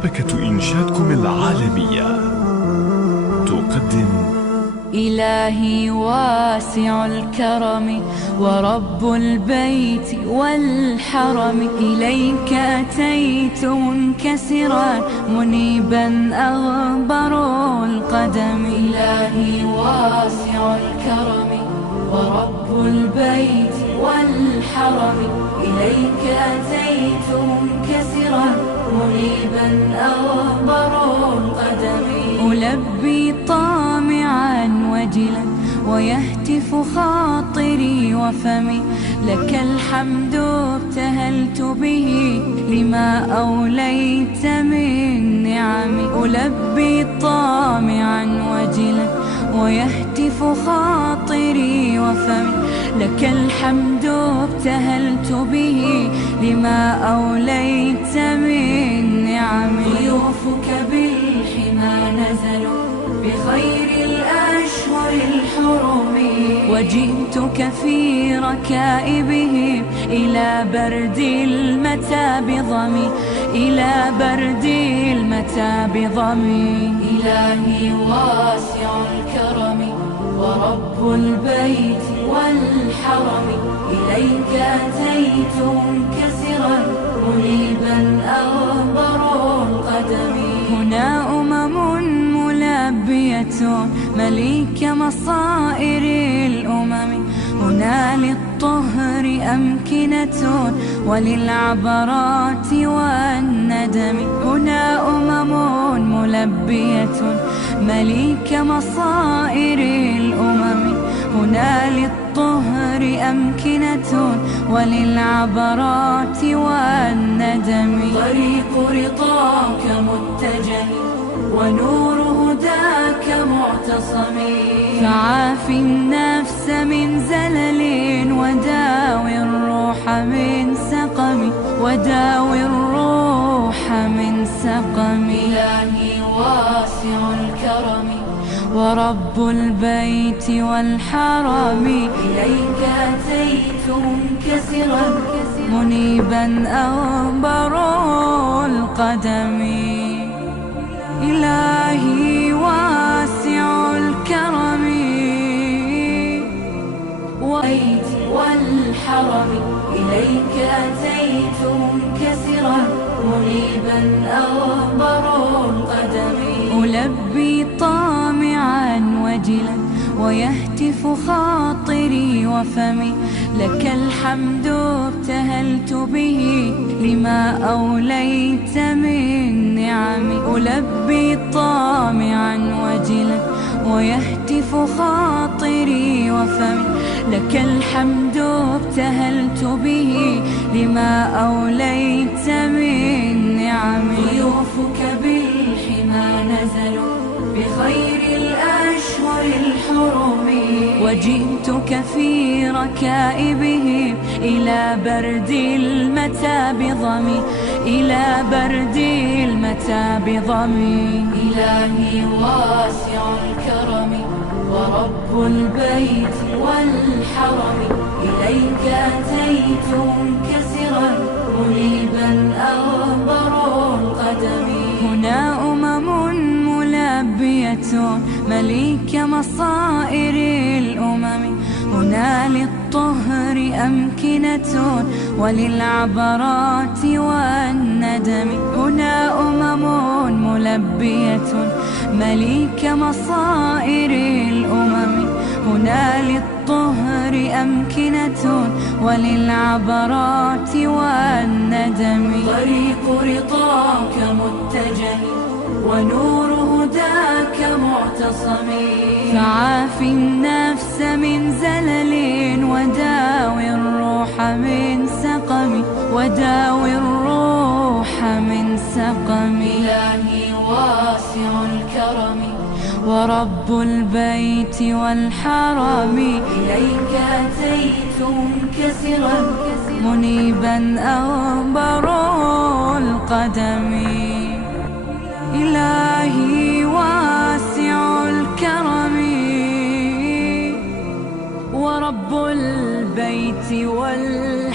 شبكة إنشادكم العالمية تقدم إلهي واسع الكرم ورب البيت والحرم، إليك أتيت منكسرا منيبا أغبر القدم. إلهي واسع الكرم ورب البيت والحرم، إليك أتيت منكسرا منيبا أغبر القدم. ألبي طامعا وجلا ويهتف خاطري وفمي، لك الحمد ابتهلت به لما أوليت من نعم. ألبي طامعا وجلا ويهتف خاطري وفمي، لك الحمد ابتهلت به لما أوليت من نعم. ضيوفك بالحمى نزلوا بخير الأشهر الحرم، وجئتك في ركائبهم إلى برد المتى بضمي، إلى برد المتى بضمي. إلهي واسع الكرم ورب البيت والحرم، إليك أتيت منكسرا منيبا أغبر القدم. هنا ملبية مليك مصائر الأمم، هنا للطهر أمكنة وللعبرات والندم. هنا ملبية مليك مصائر الأمم، هنا للطهر أمكنة وللعبرات والندم. طريق رضاك متجه ونور هداك معتصم، فعاف النفس من زلل وداوي الروح من سقم، وداوي الروح من سقم. إلهي واسع الكرم ورب البيت والحرم، إليك أتيت منكسرا منيبا أغبر القدم. إلهي واسع الكرم والحرم، إليك أتيت منكسرا منيبا أغبر القدم. ألبي طامعا وجلا ويهتف خاطري وفمي، لك الحمد ابتهلت به لما أوليت من نعم. ألبي طامعا وجلا ويهتف خاطري وفمي، لك الحمد ابتهلت به لما أوليت من نعم. ضيوفك بالحمى نزلوا بخير الأشهر الحرم، وجئتك في ركائبهم إلى برد المتى بضمي، إلى برد المتى بضمي. إلهي واسع الكرم ورب البيت والحرم، إليك أتيت منكسرا منيبا أغبر القدم. هنا ملبية مليك مصائر الأمم، هنا للطهر أمكنة وللعبرات والندم. هنا ملبية مليك مصائر الأمم، هنا للطهر أمكنة وللعبرات والندم. طريق رضاك متجه ونور هداك معتصم، فعاف النفس من زلل وداوي الروح من سقم، وداوي الروح من سقم. إلهي واسع الكرم ورب البيت والحرم، إليك أتيت منكسرا منيبا أغبر القدم. إلهي واسع الكرم ورب البيت والحرم،